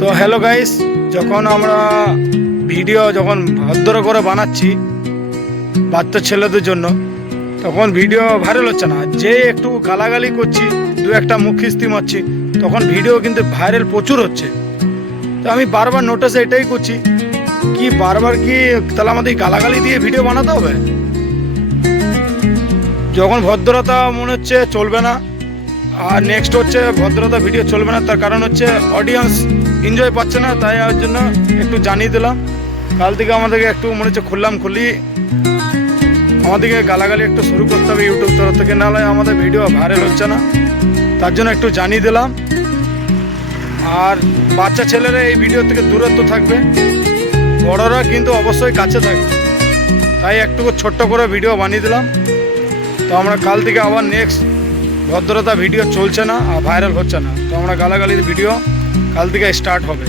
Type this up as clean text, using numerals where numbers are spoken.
তো hello guys, যখন আমরা ভিডিও ভদ্র করে বানাচ্ছি বাচ্চা ছেলেদের জন্য, তখন ভিডিও ভাইরাল হচ্ছে না। যে একটু গালাগালি করছি, দু একটা মুখ খিস্তি মারছি, তখন ভিডিও কিন্তু ভাইরাল প্রচুর হচ্ছে। তো আমি বারবার নোটিস এটাই করছি কি বারবার কি তাহলে আমাদের গালাগালি দিয়ে ভিডিও বানাতে হবে? যখন ভদ্রতা মনে হচ্ছে চলবে না, আর নেক্সট হচ্ছে ভদ্রতা ভিডিও চলবে না, তার কারণ হচ্ছে অডিয়েন্স এনজয় পাচ্ছে না। তাই ওর জন্য একটু জানিয়ে দিলাম। কাল থেকে আমাদেরকে একটু মনে হচ্ছে খুলি আমাদেরকে গালাগালি একটু শুরু করতে হবে ইউটিউব তরফ থেকে, নাহলে আমাদের ভিডিও ভাইরাল হচ্ছে না। তার জন্য একটু জানিয়ে দিলাম। আর বাচ্চা ছেলেরা এই ভিডিও থেকে দূরত্ব থাকবে, বড়রা কিন্তু অবশ্যই কাছে থাকবে। তাই একটু ছোট্ট করে ভিডিও বানিয়ে দিলাম। তো আমরা কাল থেকে আবার নেক্সট ভদ্রতা ভিডিও চলছে না আর ভাইরাল হচ্ছে না, তো আমরা গালাগালির ভিডিও কাল থেকে স্টার্ট হবে।